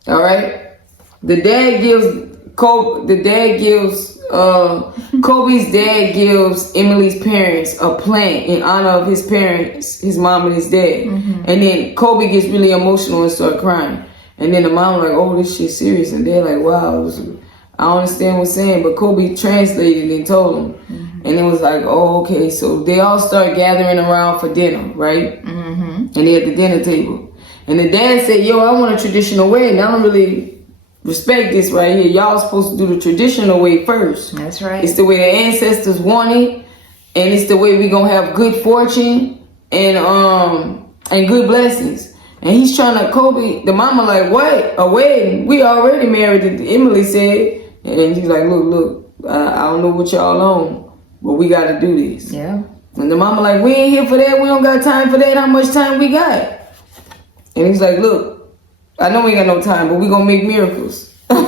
All right. The dad gives Kobe's dad gives Emily's parents a plant in honor of his parents, his mom and his dad. Mm-hmm. And then Kobe gets really emotional and start crying. And then the mom like, oh, this shit serious. And they're like, wow, I don't understand what's saying. But Kobe translated and told them. Mm-hmm. And it was like, oh, okay. So they all start gathering around for dinner, right? Mm-hmm. And they at the dinner table. And the dad said, yo, I want a traditional wedding. I don't really respect this right here. Y'all supposed to do the traditional way first. That's right. It's the way the ancestors wanted. And it's the way we going to have good fortune and good blessings. And he's trying to, Kobe, the mama like, what? A wedding? We already married, Emily said. And he's like, look, I don't know what y'all on, but we got to do this. Yeah. And the mama like, we ain't here for that. We don't got time for that. How much time we got? And he's like, look, I know we ain't got no time, but we going to make miracles. We're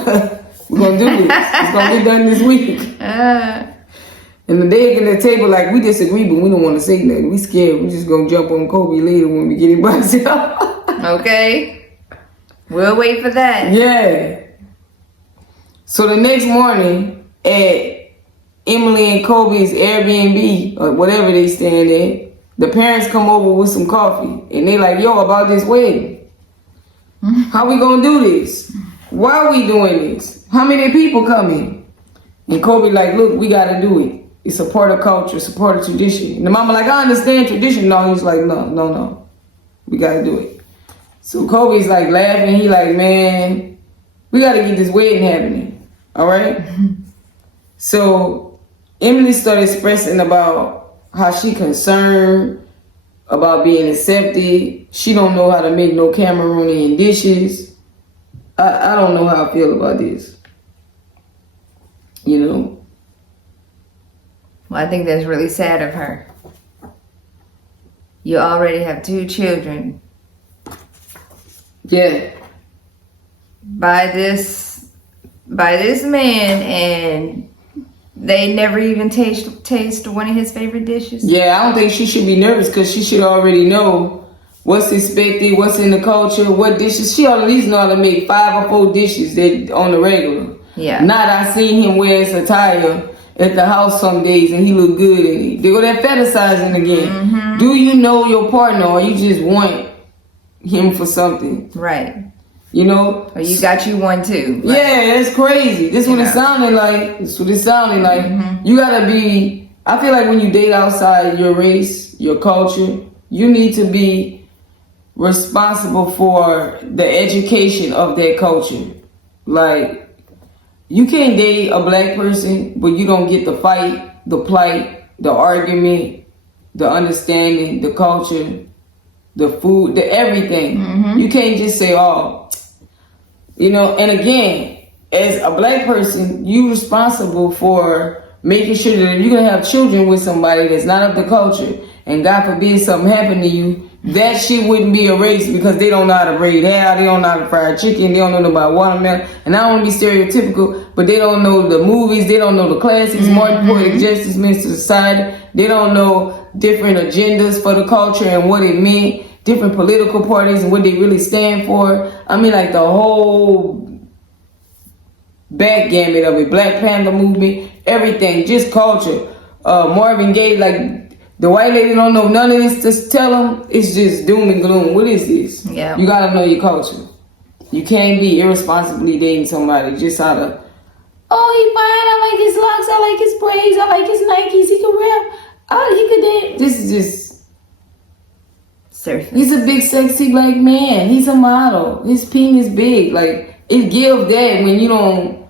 going to do this. It's going to be done this week. And they at the table like, we disagree, but we don't want to say nothing. We scared. We just going to jump on Kobe later when we get him by himself. Okay. We'll wait for that. Yeah. So the next morning at Emily and Kobe's Airbnb or whatever they stand at, the parents come over with some coffee and they like, yo, about this wedding. How we gonna do this? Why are we doing this? How many people coming? And Kobe like, look, we gotta do it. It's a part of culture, it's a part of tradition. And the mama like, I understand tradition. No, he's like, no. We gotta do it. So Kobe's like laughing. He like, man, we gotta get this wedding happening. All right? So Emily started expressing about how she concerned about being accepted. She don't know how to make no Cameroonian dishes. I don't know how I feel about this. You know? Well, I think that's really sad of her. You already have 2 children. Yeah. By this man, and they never even taste one of his favorite dishes. Yeah, I don't think she should be nervous because she should already know what's expected, what's in the culture, what dishes. She ought at least know how to make 5 or 4 dishes that on the regular. Yeah. Not I seen him wear his attire at the house some days and he look good and they go that fantasizing again. Mm-hmm. Do you know your partner or you just want him for something? Right. You know? Or you got you one too. Like, yeah, it's crazy. This what it sounded like. This what it sounded like. You gotta be, I feel like when you date outside your race, your culture, you need to be responsible for the education of that culture. Like, you can't date a black person, but you don't get the fight, the plight, the argument, the understanding, the culture, the food, the everything. You can't just say, oh, you know, and again, as a black person, you responsible for making sure that if you're going to have children with somebody that's not of the culture, and God forbid something happen to you, that shit wouldn't be erased because they don't know how to braid hair, they don't know how to fry chicken, they don't know about watermelon. And I don't want to be stereotypical, but they don't know the movies, they don't know the classics, Martin Poetic Justice, Mr. Society. They don't know different agendas for the culture and what it meant, different political parties and what they really stand for. I mean, like the whole backgammon of it, Black Panther movement, everything, just culture. Marvin Gaye, like the white lady don't know none of this. Just tell them it's just doom and gloom. What is this? Yeah. You gotta know your culture. You can't be irresponsibly dating somebody just out of, oh, he fine, I like his locks, I like his braids, I like his Nikes, he can rap, oh, he could dance. This is just surface. He's a big, sexy black man. He's a model. His penis big. Like, it gives that when you don't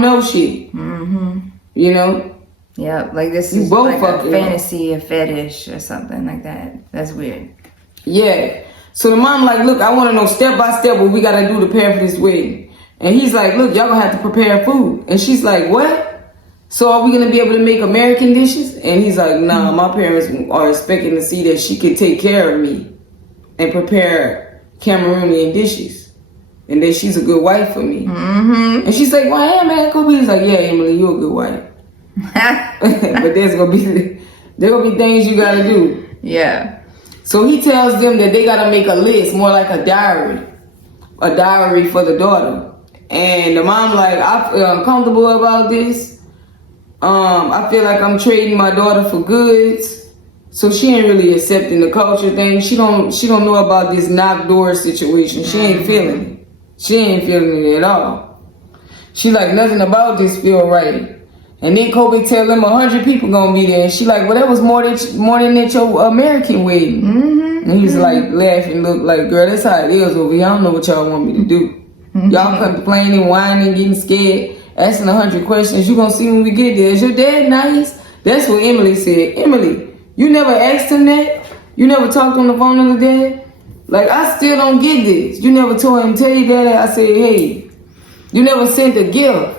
know shit. You know? Yeah, like this You is both like a fantasy, a fetish or something like that. That's weird. Yeah. So the mom like, look, I want to know step by step what we got to do to prepare for this wedding. And he's like, look, y'all going to have to prepare food. And she's like, what? So are we going to be able to make American dishes? And he's like, nah, my parents are expecting to see that she could take care of me and prepare Cameroonian dishes. And that she's a good wife for me. And she's like, well, yeah, man, Kobe. He's like, yeah, Emily, you're a good wife. But there's going to be things you got to do. Yeah. So he tells them that they got to make a list, more like a diary for the daughter. And the mom like, I feel uncomfortable about this. I feel like I'm trading my daughter for goods. So she ain't really accepting the culture thing. She don't know about this knock door situation. She ain't feeling it. She ain't feeling it at all. She like, nothing about this feel right. And then Kobe tell them 100 people gonna be there. And she like, well, that was more than at your American wedding. And he's like laughing, look like, girl, that's how it is over here. I don't know what y'all want me to do. Y'all complaining, whining, getting scared, asking 100 questions. You gonna see when we get there. Is your dad nice? That's what Emily said. Emily, you never asked him that? You never talked on the phone to the dad? Like, I still don't get this. You never told him, tell your dad. I said, hey, you never sent a gift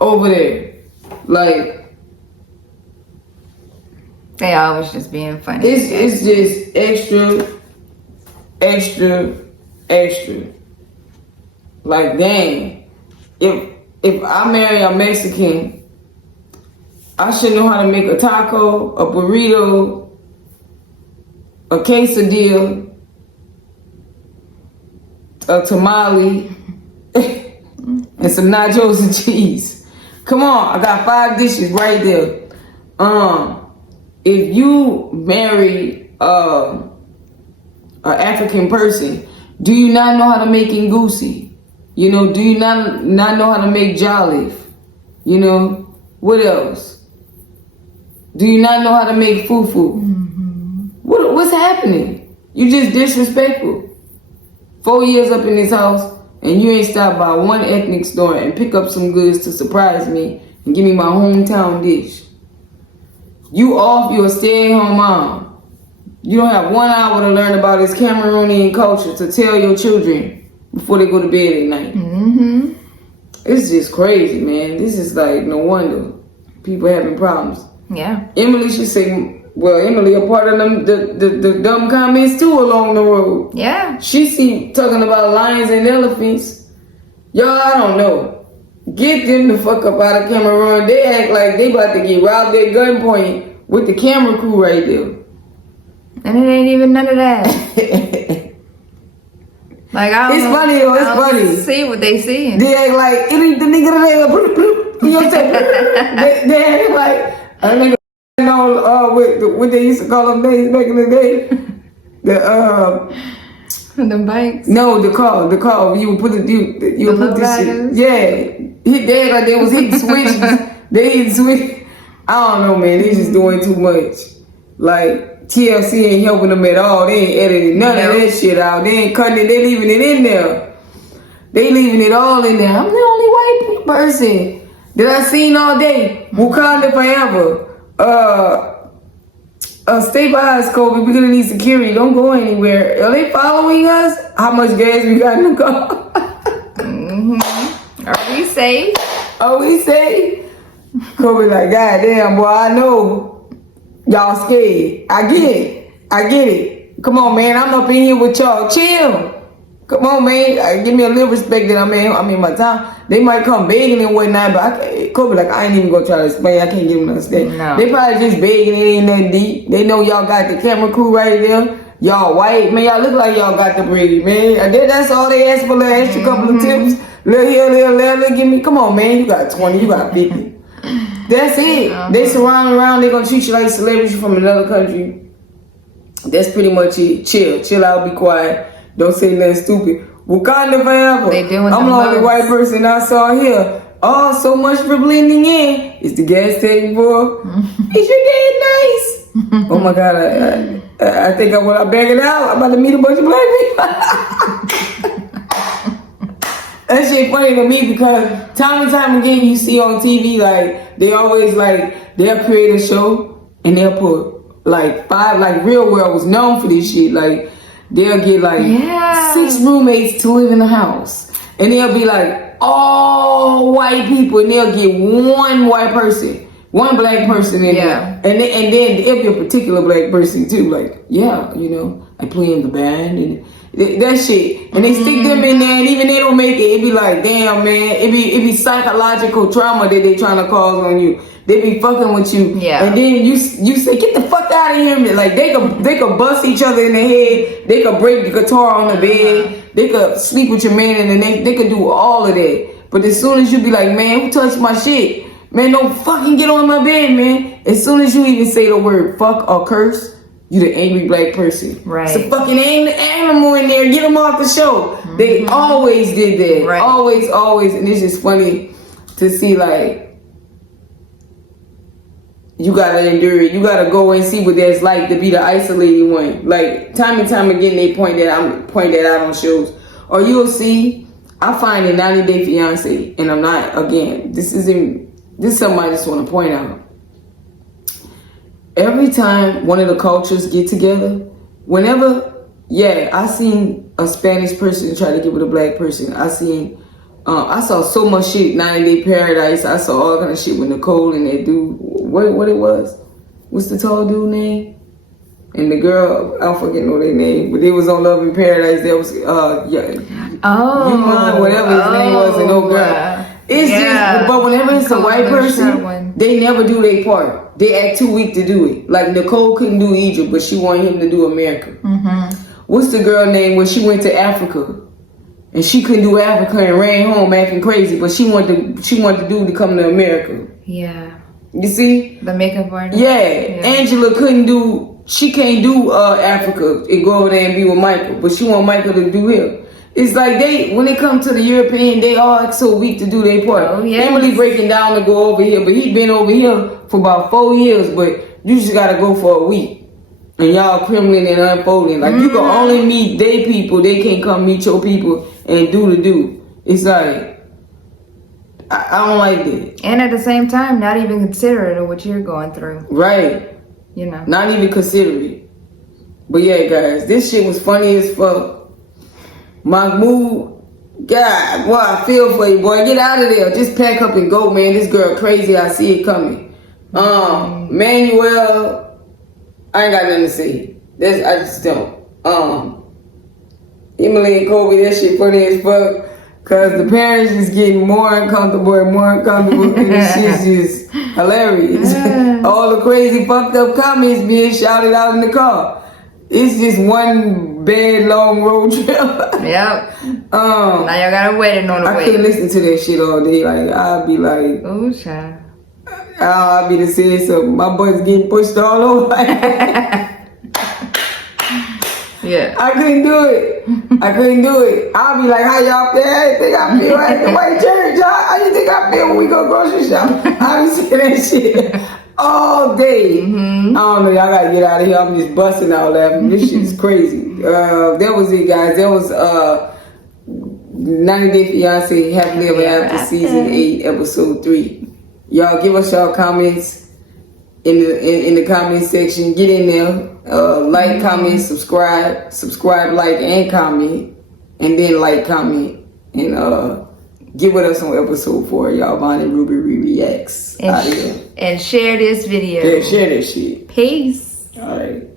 over there. Like, they always just being funny. It's just extra. Like, dang, if I marry a Mexican, I should know how to make a taco, a burrito, a quesadilla, a tamale, and some nachos and cheese. Come on, I got 5 dishes right there. If you marry an African person, do you not know how to make ngusi? You know, do you not know how to make jollof? You know, what else? Do you not know how to make fufu? What's happening? You just disrespectful. 4 years up in this house, and you ain't stopped by one ethnic store and pick up some goods to surprise me and give me my hometown dish. You off, you're a stay-at-home mom. You don't have 1 hour to learn about this Cameroonian culture to tell your children before they go to bed at night. It's just crazy, man. This is like, no wonder people having problems. Yeah. Emily should say, well, Emily a part of them the dumb comments too along the road. Yeah. She see talking about lions and elephants. Y'all, I don't know. Get them the fuck up out of Cameroon. They act like they about to get robbed at gunpoint with the camera crew right there. And it ain't even none of that. Like, I don't it's know. Funny though, it's funny. See what they see. They act like it ain't the nigga that you know what I'm saying? They act like a nigga with what they used to call them days back in the day. The bikes. No, the car. You would put it. You would put this shit. Yeah, hit that like they was hitting switches. They hitting switch. I don't know, man. They just doing too much. Like TLC ain't helping them at all. They ain't editing none of that shit out. They ain't cutting it. They leaving it in there. They leaving it all in there. I'm the only white person that I seen all day. Wakanda forever. Stay by us, Kobe. We're gonna need security. Don't go anywhere. Are they following us? How much gas we got in the car? Are we safe? Are we safe? Kobe like, God damn, boy, I know y'all scared. I get it. Come on, man. I'm up in here with y'all. Chill. Come on, man. Give me a little respect that I'm in my time. They might come begging and whatnot, but Kobe like, I ain't even gonna try to explain. I can't give them no step. No. They probably just begging. It ain't nothing deep. They know y'all got the camera crew right there. Y'all white, man. Y'all look like y'all got the breed, man. That's all they ask for. Little extra couple of tips. Little here, little there. Little give me. Come on, man. You got 20. You got 50. That's it. They surround around. They gonna treat you like celebrities from another country. That's pretty much it. Chill out. Be quiet. Don't say nothing stupid. Wakanda forever. They doing I'm the only white person I saw here. Oh, so much for blending in. It's the gas station, boy. Is your dad nice? Oh my God, I think I'm banging out. I'm about to meet a bunch of black people. That shit funny to me because time and time again you see on TV like they always like they'll create a show and they'll put like 5 like Real World was known for this shit like they'll get like 6 roommates to live in the house and they'll be like all white people and they'll get one white person, one black person in there and then it'll be a particular black person too like I play in the band and that shit, and they stick them in there, and even they don't make it. It be like, damn, man, it be psychological trauma that they trying to cause on you. They be fucking with you, and then you say, get the fuck out of here. Like they could bust each other in the head. They could break the guitar on the bed. They could sleep with your man in the neck. They could do all of that. But as soon as you be like, man, who touched my shit? Man, don't fucking get on my bed, man. As soon as you even say the word fuck or curse, you the angry black person. Right. It's a fucking animal in there. Get them off the show. They always did that. Right. Always. And it's just funny to see like, you gotta endure it. You gotta go and see what that's like to be the isolated one. Like, time and time again, they point that out on shows. Or you'll see, I find a 90 Day Fiancé, and I'm not, again, this is something I just want to point out. Every time one of the cultures get together, I seen a Spanish person try to get with a black person. I saw so much shit, 90 Day Paradise. I saw all kind of shit with Nicole and that dude. What it was? What's the tall dude name? And the girl, I don't fucking know their name, but they was on Love in Paradise. That was whatever his name was, and no girl. It's just, but whenever it's a white person, they never do their part. They act too weak to do it. Like Nicole couldn't do Egypt, but she wanted him to do America. What's the girl name when she went to Africa and she couldn't do Africa and ran home acting crazy, but she wanted the dude to come to America. Yeah. You see? The makeup artist. Yeah. Angela can't do Africa and go over there and be with Michael, but she want Michael to do him. It's like when they come to the European, they all act so weak to do their part. Emily breaking down to go over here, but he been over here for about 4 years, but you just gotta go for a week. And y'all criminal and unfolding. Like you can only meet their people, they can't come meet your people and do the do. It's like, I don't like that. And at the same time, not even considerate of what you're going through. Right. Not even consider it. But yeah, guys, this shit was funny as fuck. Mahmoud, God, boy, I feel for you, boy. Get out of there. Just pack up and go, man. This girl crazy. I see it coming. Manuel, I ain't got nothing to say. I just don't. Emily and Kobe, that shit funny as fuck. Cause the parents is getting more uncomfortable and more uncomfortable. And this shit's just hilarious. All the crazy fucked up comments being shouted out in the car. It's just one bad long road trip. Yep. Now y'all got a wedding on the way. I couldn't listen to that shit all day. Like I'll be like, oh child. I'll be the saying something. My butt's getting pushed all over. Yeah. I couldn't do it. I'll be like, how y'all feel? How you think I feel at the white church? How you think I feel when we go grocery shop? I be saying that shit all day. Mm-hmm. I don't know, y'all gotta get out of here. I'm just busting all laughing. This shit is crazy. That was it, guys. That was 90 Day Fiancé Happily Ever After Season 8, Episode 3. Y'all give us y'all comments in the comment section. Get in there. Like, comment, subscribe, like, and comment, and then like, comment, and get with us on episode 4. Y'all, Bonnie Ruby reacts. And share this video. Yeah, share this shit. Peace. All right.